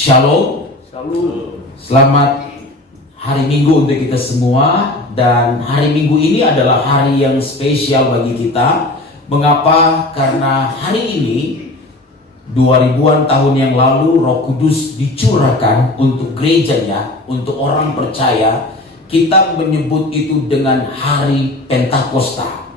Shalom. Selamat hari Minggu untuk kita semua. Dan hari Minggu ini adalah hari yang spesial bagi kita. Mengapa? Karena hari ini 2000-an tahun yang lalu Roh Kudus dicurahkan untuk gerejanya, untuk orang percaya. Kita menyebut itu dengan hari Pentakosta.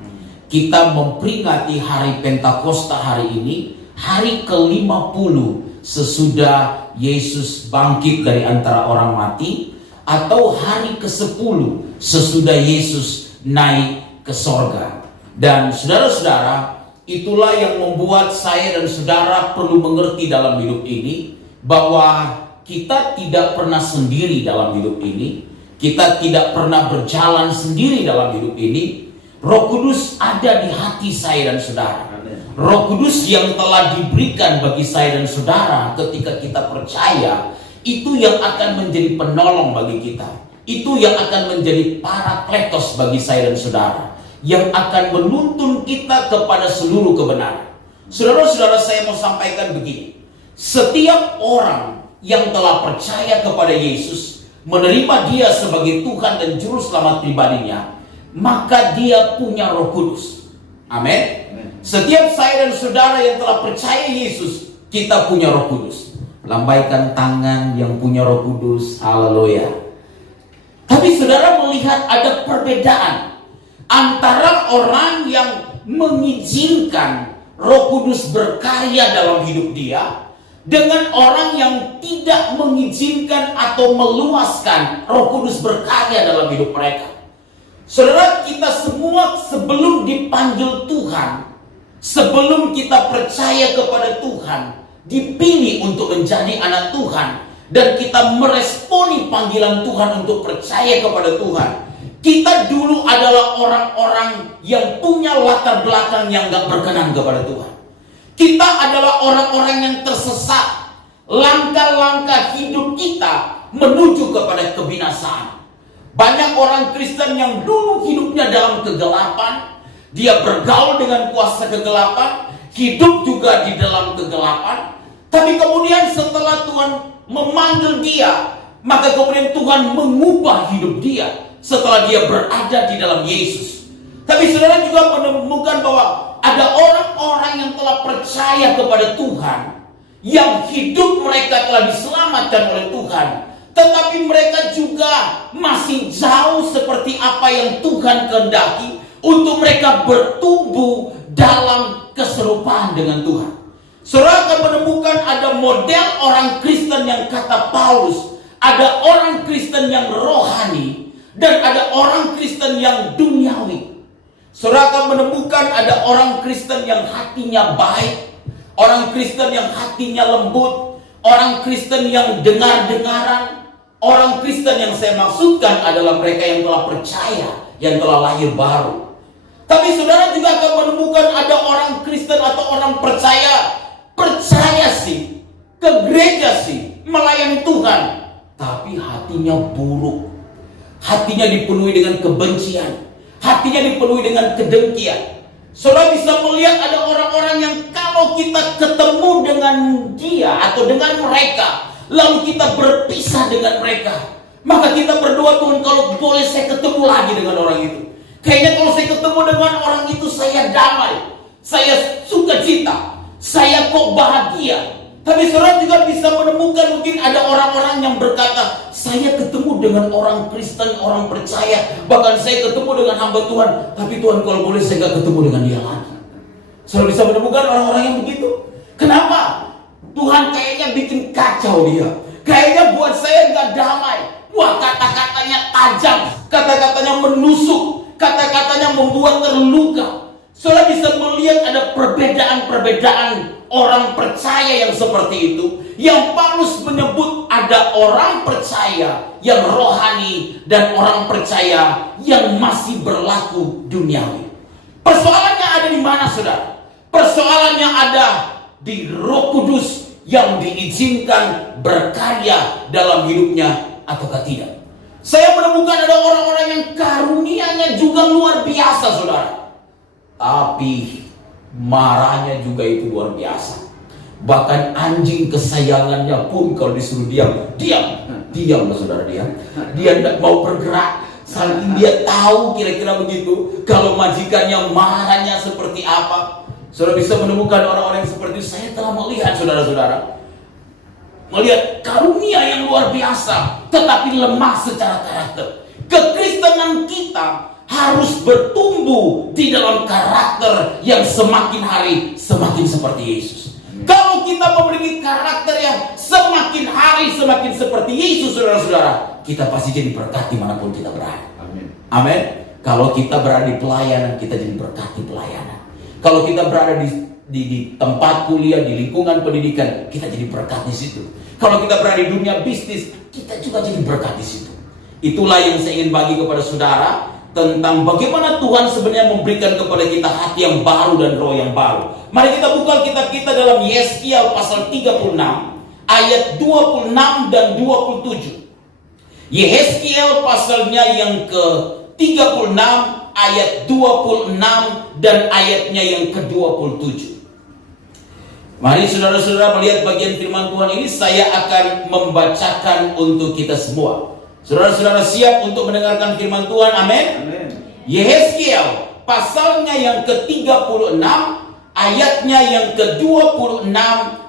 Kita memperingati hari Pentakosta hari ini, hari ke-50 sesudah Yesus bangkit dari antara orang mati, atau hari ke-10 sesudah Yesus naik ke sorga. Dan saudara-saudara, itulah yang membuat saya dan saudara perlu mengerti dalam hidup ini, bahwa kita tidak pernah sendiri dalam hidup ini. Kita tidak pernah berjalan sendiri dalam hidup ini. Roh Kudus ada di hati saya dan saudara. Roh Kudus yang telah diberikan bagi saya dan saudara ketika kita percaya, itu yang akan menjadi penolong bagi kita. Itu yang akan menjadi parakletos bagi saya dan saudara, yang akan menuntun kita kepada seluruh kebenaran. Saudara-saudara, saya mau sampaikan begini. Setiap orang yang telah percaya kepada Yesus, menerima Dia sebagai Tuhan dan Juru Selamat pribadinya, maka dia punya Roh Kudus. Amin. Setiap saya dan saudara yang telah percaya Yesus, kita punya Roh Kudus. Lambaikan tangan yang punya Roh Kudus. Haleluya. Tapi saudara melihat ada perbedaan antara orang yang mengizinkan Roh Kudus berkarya dalam hidup dia, dengan orang yang tidak mengizinkan atau meluaskan Roh Kudus berkarya dalam hidup mereka. Saudara, kita semua sebelum dipanggil Tuhan, sebelum kita percaya kepada Tuhan, dipilih untuk menjadi anak Tuhan, dan kita meresponi panggilan Tuhan untuk percaya kepada Tuhan. Kita dulu adalah orang-orang yang punya latar belakang yang gak berkenan kepada Tuhan. Kita adalah orang-orang yang tersesat. Langkah-langkah hidup kita menuju kepada kebinasaan. Banyak orang Kristen yang dulu hidupnya dalam kegelapan, dia bergaul dengan kuasa kegelapan, hidup juga di dalam kegelapan. Tapi kemudian setelah Tuhan memanggil dia, maka kemudian Tuhan mengubah hidup dia setelah dia berada di dalam Yesus. Tapi saudara juga menemukan bahwa ada orang-orang yang telah percaya kepada Tuhan, yang hidup mereka telah diselamatkan oleh Tuhan, tetapi mereka juga masih jauh seperti apa yang Tuhan kehendaki untuk mereka bertumbuh dalam keserupaan dengan Tuhan. Saudara akan menemukan ada model orang Kristen yang kata Paulus, ada orang Kristen yang rohani dan ada orang Kristen yang duniawi. Saudara akan menemukan ada orang Kristen yang hatinya baik, orang Kristen yang hatinya lembut, orang Kristen yang dengar-dengaran. Orang Kristen yang saya maksudkan adalah mereka yang telah percaya, yang telah lahir baru. Tapi saudara juga akan menemukan ada orang Kristen atau orang percaya sih, ke gereja sih, melayani Tuhan, tapi hatinya buruk. Hatinya dipenuhi dengan kebencian, hatinya dipenuhi dengan kedengkian. Saudara bisa melihat ada orang-orang yang kalau kita ketemu dengan dia atau dengan mereka, lalu kita berpisah dengan mereka, maka kita berdoa, Tuhan kalau boleh saya ketemu lagi dengan orang itu. Kayaknya kalau saya ketemu dengan orang itu saya damai, saya sukacita, saya kok bahagia. Tapi saudara juga bisa menemukan mungkin ada orang-orang yang berkata, saya ketemu dengan orang Kristen, orang percaya, bahkan saya ketemu dengan hamba Tuhan, tapi Tuhan kalau boleh saya gak ketemu dengan dia lagi. Saudara bisa menemukan orang-orang yang begitu. Kenapa? Tuhan kayaknya bikin kacau dia. Kayaknya buat saya gak damai. Wah, kata-katanya tajam, kata-katanya menusuk, kata-katanya membuat terluka. Saudara bisa melihat ada perbedaan-perbedaan orang percaya yang seperti itu. Yang Paulus menyebut ada orang percaya yang rohani dan orang percaya yang masih berlaku duniawi. Persoalannya ada di mana, saudara? Persoalannya ada di Roh Kudus yang diizinkan berkarya dalam hidupnya ataukah tidak. Saya menemukan ada orang-orang yang karunianya juga luar biasa, saudara, tapi marahnya juga itu luar biasa. Bahkan anjing kesayangannya pun kalau disuruh diam loh saudara, dia tidak mau bergerak. Saking dia tahu kira-kira begitu, kalau majikannya marahnya seperti apa. Saudara bisa menemukan orang-orang yang seperti itu. Saya telah melihat saudara-saudara, melihat karunia yang luar biasa, tetapi lemah secara karakter. Kekristenan kita harus bertumbuh di dalam karakter yang semakin hari semakin seperti Yesus. Kalau kita memiliki karakter yang semakin hari semakin seperti Yesus, saudara-saudara, kita pasti jadi berkat dimanapun kita berada. Amin. Kalau kita berada di pelayanan, kita jadi berkat di pelayanan. Kalau kita berada di tempat kuliah, di lingkungan pendidikan, kita jadi berkat di situ. Kalau kita berada di dunia bisnis, kita juga jadi berkat di situ. Itulah yang saya ingin bagi kepada saudara tentang bagaimana Tuhan sebenarnya memberikan kepada kita hati yang baru dan roh yang baru. Mari kita buka kitab kita dalam Yeskiel pasal 36 ayat 26 dan 27. Yeskiel pasalnya yang ke-36 ayat 26 dan ayatnya yang ke-27. Mari saudara-saudara melihat bagian firman Tuhan ini. Saya akan membacakan untuk kita semua. Saudara-saudara siap untuk mendengarkan firman Tuhan? Amin. Yeskiel pasalnya yang ke-36 ayatnya yang ke-26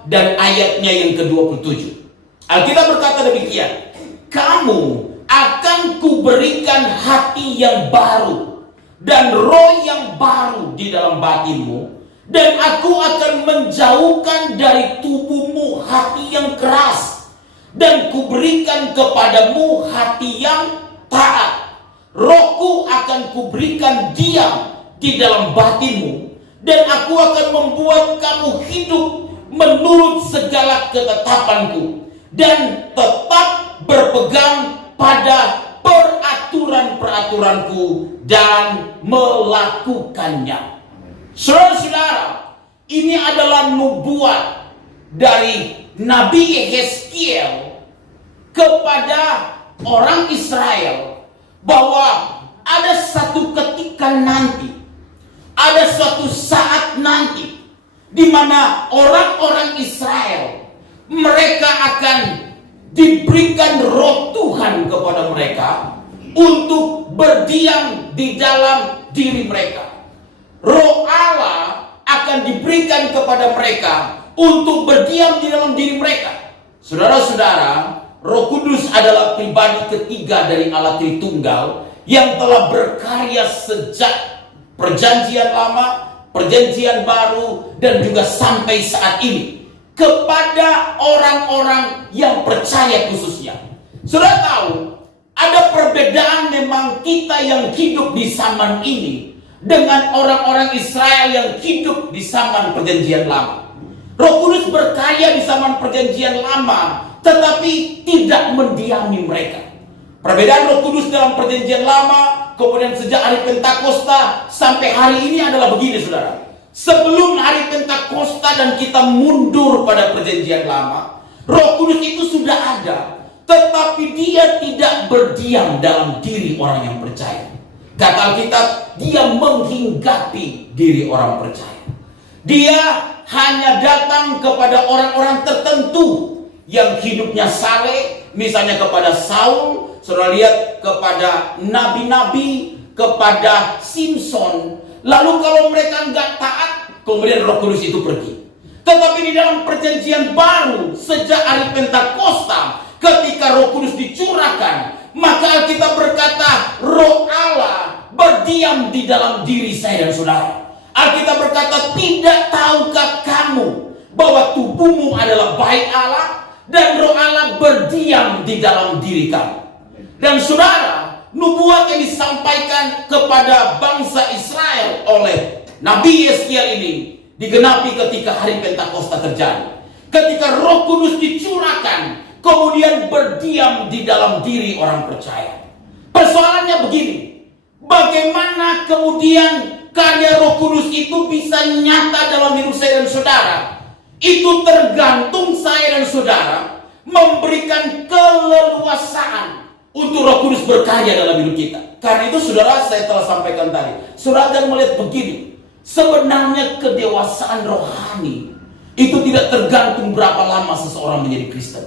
dan ayatnya yang ke-27. Alkitab berkata demikian, kamu akan kuberikan hati yang baru dan roh yang baru di dalam batinmu, dan aku akan menjauhkan dari tubuhmu hati yang keras, dan kuberikan kepadamu hati yang taat. Rohku akan kuberikan diam di dalam batinmu, dan aku akan membuat kamu hidup menurut segala ketetapanku, dan tetap berpegang pada peraturan-peraturanku dan melakukannya. Saudara-saudara, ini adalah nubuat dari Nabi Yeskiel kepada orang Israel bahwa ada satu ketika nanti, ada suatu saat nanti di mana orang-orang Israel, mereka akan diberikan roh Tuhan kepada mereka untuk berdiam di dalam diri mereka. Roh Allah akan diberikan kepada mereka untuk berdiam di dalam diri mereka. Saudara-saudara, Roh Kudus adalah pribadi ketiga dari Allah Tritunggal yang telah berkarya sejak Perjanjian Lama, Perjanjian Baru, dan juga sampai saat ini kepada orang-orang yang percaya khususnya. Saudara tahu, ada perbedaan memang kita yang hidup di zaman ini dengan orang-orang Israel yang hidup di zaman Perjanjian Lama. Roh Kudus berkarya di zaman Perjanjian Lama, tetapi tidak mendiami mereka. Perbedaan Roh Kudus dalam Perjanjian Lama, kemudian sejak hari Pentakosta sampai hari ini adalah begini, saudara. Sebelum hari Pentakosta dan kita mundur pada Perjanjian Lama, Roh Kudus itu sudah ada, tetapi dia tidak berdiam dalam diri orang yang percaya. Kata Alkitab, dia menghinggapi diri orang percaya. Dia hanya datang kepada orang-orang tertentu yang hidupnya saleh, misalnya kepada Saul, saudara lihat, kepada nabi-nabi, kepada Simpson. Lalu kalau mereka nggak taat, kemudian Roh Kudus itu pergi. Tetapi di dalam Perjanjian Baru, sejak hari Pentakosta, ketika Roh Kudus dicurahkan, maka Alkitab berkata, Roh Allah berdiam di dalam diri saya dan saudara. Alkitab berkata, tidak tahukah kamu bahwa tubuhmu adalah bait Allah dan Roh Allah berdiam di dalam diri kamu. Dan saudara, nubuat yang disampaikan kepada bangsa Israel oleh Nabi Yeskiel ini digenapi ketika hari Pentakosta terjadi. Ketika Roh Kudus dicurahkan, kemudian berdiam di dalam diri orang percaya. Persoalannya begini, bagaimana kemudian karya Roh Kudus itu bisa nyata dalam hidup saya dan saudara? Itu tergantung saya dan saudara memberikan keleluasaan untuk Roh Kudus berkarya dalam hidup kita. Karena itu saudara, saya telah sampaikan tadi, saudara akan melihat begini, sebenarnya kedewasaan rohani Itu tidak tergantung berapa lama seseorang menjadi Kristen.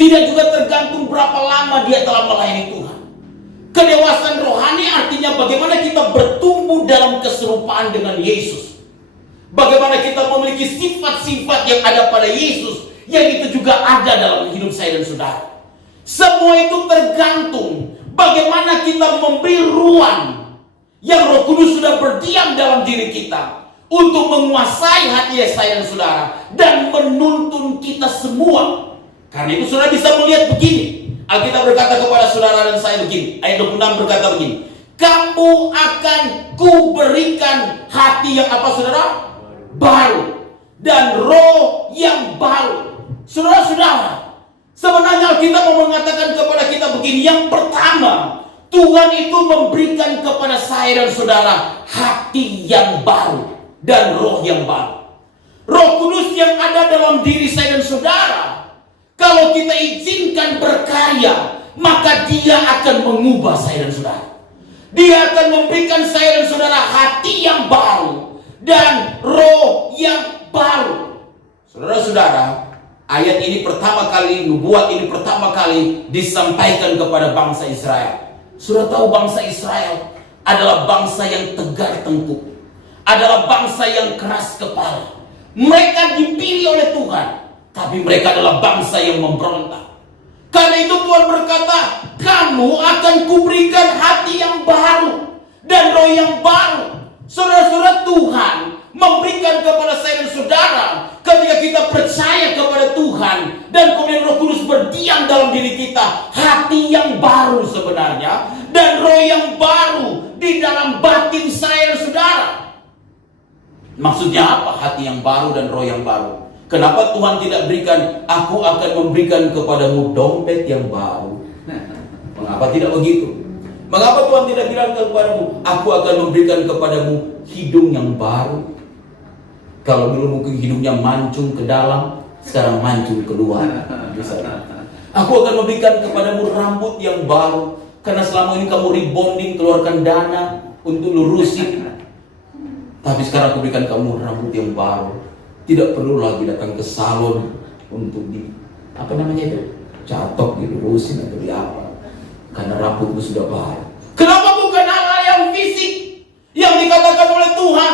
Tidak juga tergantung berapa lama dia telah melayani Tuhan. Kedewasaan rohani artinya bagaimana kita bertumbuh dalam keserupaan dengan Yesus. Bagaimana kita memiliki sifat-sifat yang ada pada Yesus, yang itu juga ada dalam hidup saya dan saudara. Semua itu tergantung bagaimana kita memberi ruang yang Roh Kudus sudah berdiam dalam diri kita untuk menguasai hati saya dan saudara dan menuntun kita semua. Karena itu saudara bisa melihat begini. Alkitab berkata kepada saudara dan saya begini. Ayat 26 berkata begini. Kamu akan kuberikan hati yang apa saudara? Baru. Dan roh yang baru. Saudara-saudara, sebenarnya Alkitab mau mengatakan kepada kita begini. Yang pertama, Tuhan itu memberikan kepada saya dan saudara hati yang baru dan roh yang baru. Roh Kudus yang ada dalam diri saya dan saudara, kalau kita izinkan berkarya, maka dia akan mengubah saya dan saudara. Dia akan memberikan saya dan saudara hati yang baru dan roh yang baru. Saudara-saudara, ayat ini pertama kali, nubuat ini pertama kali disampaikan kepada bangsa Israel. Sudah tahu bangsa Israel adalah bangsa yang tegar tengkuk, adalah bangsa yang keras kepala. Mereka dipilih oleh Tuhan, tapi mereka adalah bangsa yang memberontak. Karena itu Tuhan berkata, kamu akan kuberikan hati yang baru dan roh yang baru. Saudara-saudara, Tuhan memberikan kepada saya dan saudara ketika kita percaya kepada Tuhan dan kemudian Roh Kudus berdiam dalam diri kita, hati yang baru sebenarnya dan roh yang baru di dalam batin saya dan saudara. Maksudnya apa hati yang baru dan roh yang baru? Kenapa Tuhan tidak berikan, aku akan memberikan kepadamu dompet yang baru? Mengapa tidak begitu? Mengapa Tuhan tidak bilang kepadamu, aku akan memberikan kepadamu hidung yang baru? Kalau dulu mungkin hidungnya mancung ke dalam, sekarang mancung keluar. Aku akan memberikan kepadamu rambut yang baru, karena selama ini kamu rebonding, keluarkan dana untuk lurusin. Tapi sekarang aku berikan kamu rambut yang baru. Tidak perlu lagi datang ke salon untuk catok, dilurusin atau di apa. Karena rambutmu sudah baru. Kenapa bukan hal-hal yang fisik yang dikatakan oleh Tuhan?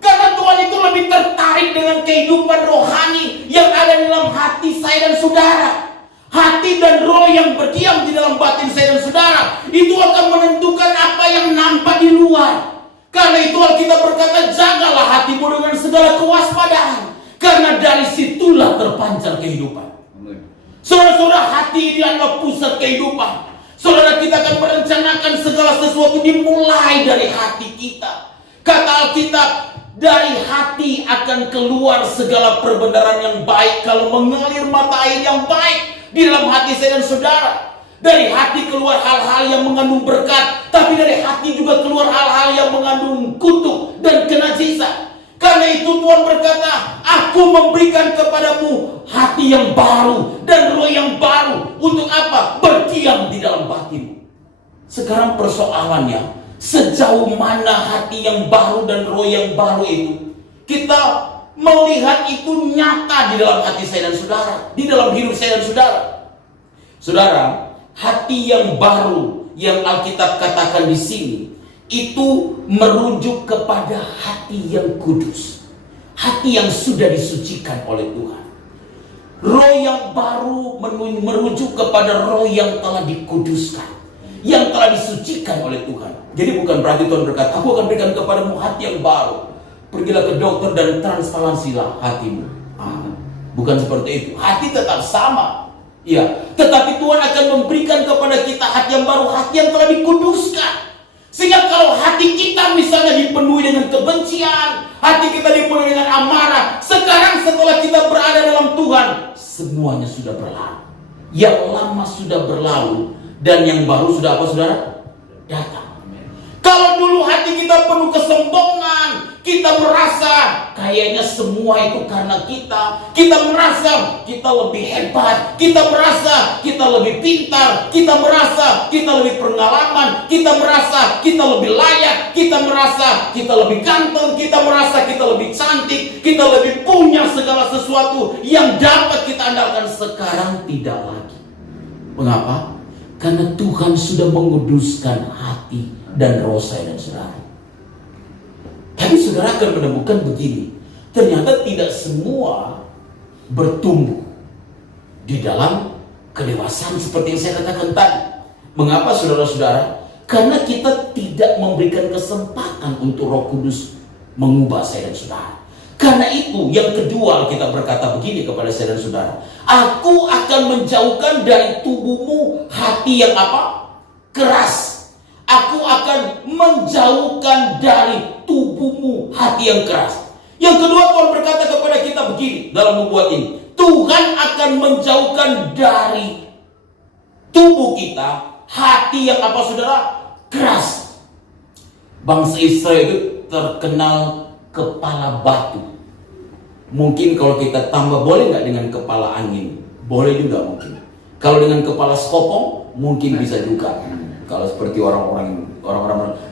Karena Tuhan itu lebih tertarik dengan kehidupan rohani yang ada di dalam hati saya dan saudara. Hati dan roh yang berdiam di dalam batin saya dan saudara, itu akan menentukan apa yang nampak di luar. Karena itu Alkitab berkata, jagalah hatimu dengan segala kewaspadaan, karena dari situlah terpancar kehidupan. Saudara-saudara, hati ini adalah pusat kehidupan. Saudara, kita akan merencanakan segala sesuatu dimulai dari hati kita. Kata Alkitab, dari hati akan keluar segala perbendaharaan yang baik. Kalau mengalir mata air yang baik di dalam hati saya dan saudara, dari hati keluar hal-hal yang mengandung berkat, tapi dari hati juga keluar hal-hal yang mengandung kutuk dan kenajisan. Karena itu Tuhan berkata, aku memberikan kepadamu hati yang baru dan roh yang baru. Untuk apa? Berdiam di dalam batinmu. Sekarang persoalannya, sejauh mana hati yang baru dan roh yang baru itu kita melihat itu nyata di dalam hati saya dan saudara, di dalam hidup saya dan saudara. Saudara, hati yang baru yang Alkitab katakan di sini itu merujuk kepada hati yang kudus, hati yang sudah disucikan oleh Tuhan. Roh yang baru merujuk kepada roh yang telah dikuduskan, yang telah disucikan oleh Tuhan. Jadi bukan berarti Tuhan berkata, aku akan berikan kepadamu hati yang baru, pergilah ke dokter dan transplantasilah hatimu. Bukan seperti itu. Hati tetap sama, ya, tetapi Tuhan akan memberikan kepada kita hati yang baru, hati yang telah dikuduskan. Sehingga kalau hati kita misalnya dipenuhi dengan kebencian, hati kita dipenuhi dengan amarah, sekarang setelah kita berada dalam Tuhan, semuanya sudah berlalu. Yang lama sudah berlalu dan yang baru sudah apa saudara? Datang. Kalau dulu hati kita penuh kesombongan, Kita merasa kayaknya semua itu karena kita. Kita merasa kita lebih hebat. Kita merasa kita lebih pintar. Kita merasa kita lebih pengalaman. Kita merasa kita lebih layak. Kita merasa kita lebih ganteng. Kita merasa kita lebih cantik. Kita lebih punya segala sesuatu yang dapat kita andalkan. Sekarang tidak lagi. Mengapa? Karena Tuhan sudah menguduskan hati dan roh saya dan saudara. Tapi saudara akan menemukan begini, ternyata tidak semua bertumbuh di dalam kedewasaan seperti yang saya katakan tadi. Mengapa saudara-saudara? Karena kita tidak memberikan kesempatan untuk Roh Kudus mengubah saya dan saudara. Karena itu yang kedua kita berkata begini kepada saya dan saudara, aku akan menjauhkan dari tubuhmu hati yang apa? Keras. Aku akan menjauhkan dari tubuhmu hati yang keras. Yang kedua Tuhan berkata kepada kita begini dalam membuat ini. Tuhan akan menjauhkan dari tubuh kita hati yang apa saudara? Keras. Bangsa Israel itu terkenal kepala batu. Mungkin kalau kita tambah, boleh nggak dengan kepala angin? Boleh juga mungkin. Kalau dengan kepala sekopong mungkin bisa juga. Kalau seperti orang-orang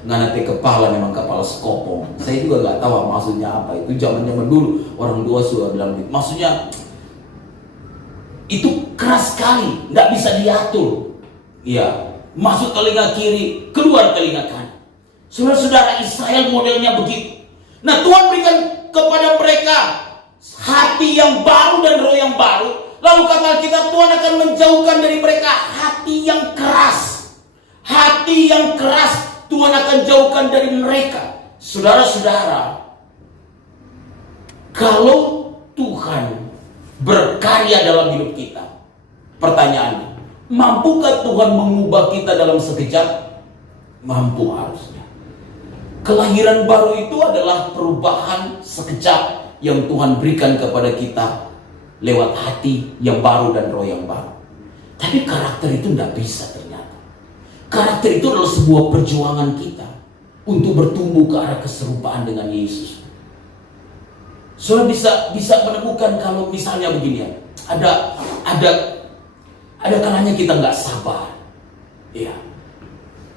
nggak nanti kepala, memang kepala sekopong. Saya juga nggak tahu maksudnya apa. Itu zaman dulu orang tua sudah bilang gitu. Maksudnya itu keras sekali, nggak bisa diatur. Iya, masuk telinga kiri, keluar telinga kanan. Saudara-saudara, Israel modelnya begitu. Nah, Tuhan berikan kepada mereka hati yang baru dan roh yang baru. Lalu kata kita, Tuhan akan menjauhkan dari mereka hati yang keras. Hati yang keras Tuhan akan jauhkan dari mereka. Saudara-saudara, kalau Tuhan berkarya dalam hidup kita, pertanyaannya, mampukah Tuhan mengubah kita dalam sekejap? Mampu harusnya. Kelahiran baru itu adalah perubahan sekejap yang Tuhan berikan kepada kita lewat hati yang baru dan roh yang baru. Tapi karakter itu tidak bisa ternyata. Karakter itu adalah sebuah perjuangan kita untuk bertumbuh ke arah keserupaan dengan Yesus. Saudara bisa menemukan kalau misalnya begini ya, ada kalanya kita nggak sabar, ya.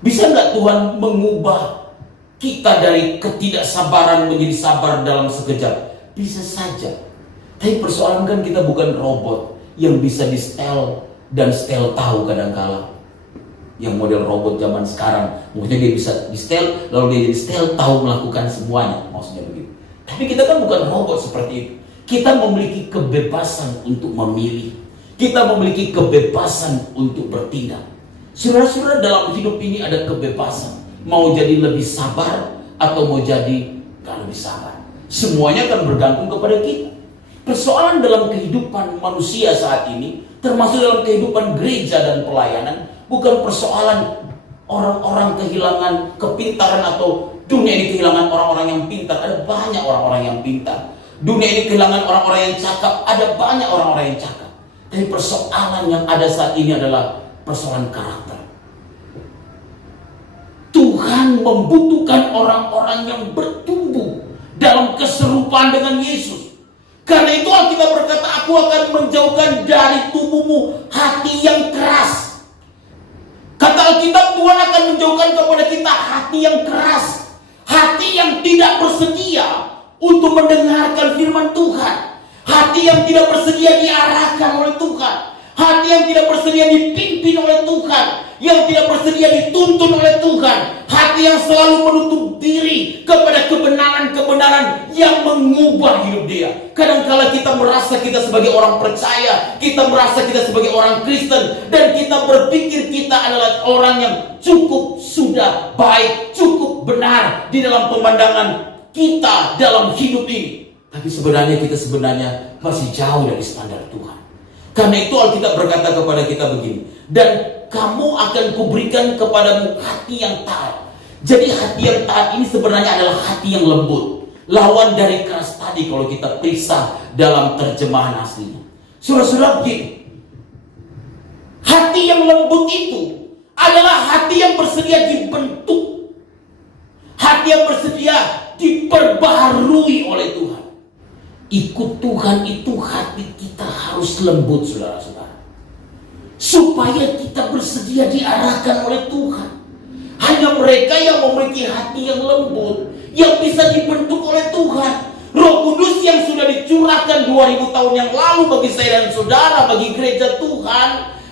Bisa nggak Tuhan mengubah kita dari ketidaksabaran menjadi sabar dalam sekejap? Bisa saja. Tapi persoalan kan kita bukan robot yang bisa di-setel dan setel tahu kadang-kala. Yang model robot zaman sekarang, maksudnya dia bisa di-setel, lalu dia di-setel tahu melakukan semuanya, maksudnya begitu. Tapi kita kan bukan robot seperti itu. Kita memiliki kebebasan untuk memilih. Kita memiliki kebebasan untuk bertindak. Saudara-saudara, dalam hidup ini ada kebebasan. Mau jadi lebih sabar atau mau jadi gak lebih sabar. Semuanya akan bergantung kepada kita. Persoalan dalam kehidupan manusia saat ini, termasuk dalam kehidupan gereja dan pelayanan, bukan persoalan orang-orang kehilangan kepintaran atau dunia ini kehilangan orang-orang yang pintar. Ada banyak orang-orang yang pintar. Dunia ini kehilangan orang-orang yang cakap. Ada banyak orang-orang yang cakap. Tapi persoalan yang ada saat ini adalah persoalan karakter. Tuhan membutuhkan orang-orang yang bertumbuh dalam keserupaan dengan Yesus. Karena itu Alkitab berkata, aku akan menjauhkan dari tubuhmu hati yang keras. Kata Alkitab, Tuhan akan menjauhkan kepada kita hati yang keras. Hati yang tidak bersedia untuk mendengarkan firman Tuhan. Hati yang tidak bersedia diarahkan oleh Tuhan. Hati yang tidak bersedia dipimpin oleh Tuhan. Yang tidak bersedia dituntun oleh Tuhan. Hati yang selalu menutup diri kepada kebenaran-kebenaran yang mengubah hidup dia. Kadang-kala kita merasa kita sebagai orang percaya, kita merasa kita sebagai orang Kristen, dan kita berpikir kita adalah orang yang cukup sudah baik, cukup benar di dalam pemandangan kita dalam hidup ini. Tapi sebenarnya kita masih jauh dari standar Tuhan. Karena itu Alkitab berkata kepada kita begini, dan kamu akan kuberikan kepadamu hati yang taat. Jadi hati yang taat ini sebenarnya adalah hati yang lembut. Lawan dari keras tadi kalau kita periksa dalam terjemahan aslinya. Saudara-saudara, begini. Hati yang lembut itu adalah hati yang bersedia dibentuk. Hati yang bersedia diperbaharui. dipengaruhi oleh Tuhan. Ikut Tuhan itu hati kita harus lembut, saudara-saudara, supaya kita bersedia diarahkan oleh Tuhan. Hanya mereka yang memiliki hati yang lembut yang bisa dibentuk oleh Tuhan. Roh Kudus yang sudah dicurahkan 2000 tahun yang lalu bagi saya dan saudara, bagi gereja Tuhan,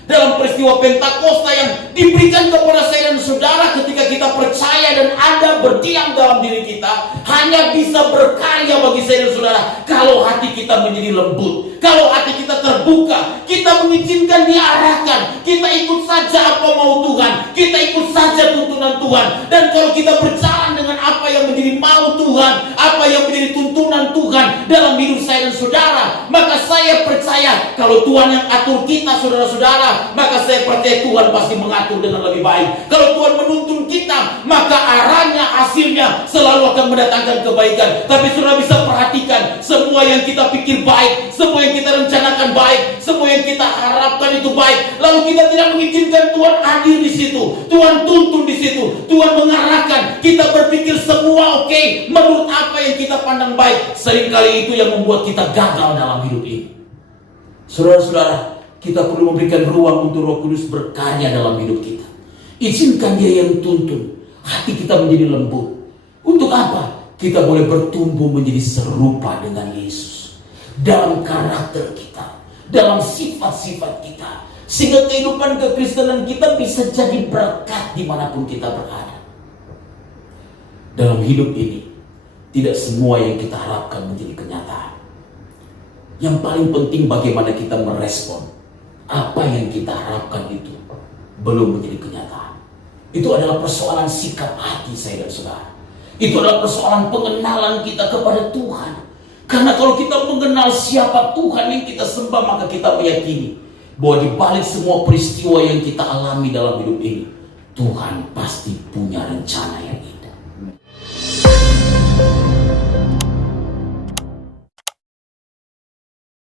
dalam peristiwa Pentakosta yang diberikan kepada saya dan saudara ketika kita percaya dan ada berdiam dalam diri kita, hanya bisa berkarya bagi saya dan saudara kalau hati kita menjadi lembut, kalau hati kita terbuka, kita mengizinkan diarahkan, kita ikut saja apa mau Tuhan, kita ikut saja tuntunan Tuhan. Dan kalau kita berjalan dengan apa yang menjadi mau Tuhan, apa yang menjadi tuntunan Tuhan dalam hidup saya dan saudara, maka saya percaya kalau Tuhan yang atur kita, saudara-saudara, maka saya percaya Tuhan pasti mengatur dengan lebih baik. Kalau Tuhan menuntun kita, maka arahnya, hasilnya selalu akan mendatangkan kebaikan. Tapi saudara bisa perhatikan, semua yang kita pikir baik, semua yang kita rencanakan baik, semua yang kita harapkan itu baik, lalu kita tidak mengizinkan Tuhan hadir di situ, Tuhan tuntun di situ, Tuhan mengarahkan, kita berpikir semua oke, menurut apa yang kita pandang baik. Seringkali itu yang membuat kita gagal dalam hidup ini. Saudara-saudara, kita perlu memberikan ruang untuk Roh Kudus berkarya dalam hidup kita. Izinkan Dia yang tuntun, hati kita menjadi lembut. Untuk apa? Kita boleh bertumbuh menjadi serupa dengan Yesus dalam karakter kita, dalam sifat-sifat kita, sehingga kehidupan kekristenan kita bisa jadi berkat dimanapun kita berada. Dalam hidup ini, tidak semua yang kita harapkan menjadi kenyataan. Yang paling penting bagaimana kita merespon apa yang kita harapkan itu belum menjadi kenyataan. Itu adalah persoalan sikap hati saya dan saudara. Itu adalah persoalan pengenalan kita kepada Tuhan. Karena kalau kita mengenal siapa Tuhan yang kita sembah, maka kita meyakini bahwa di balik semua peristiwa yang kita alami dalam hidup ini, Tuhan pasti punya rencana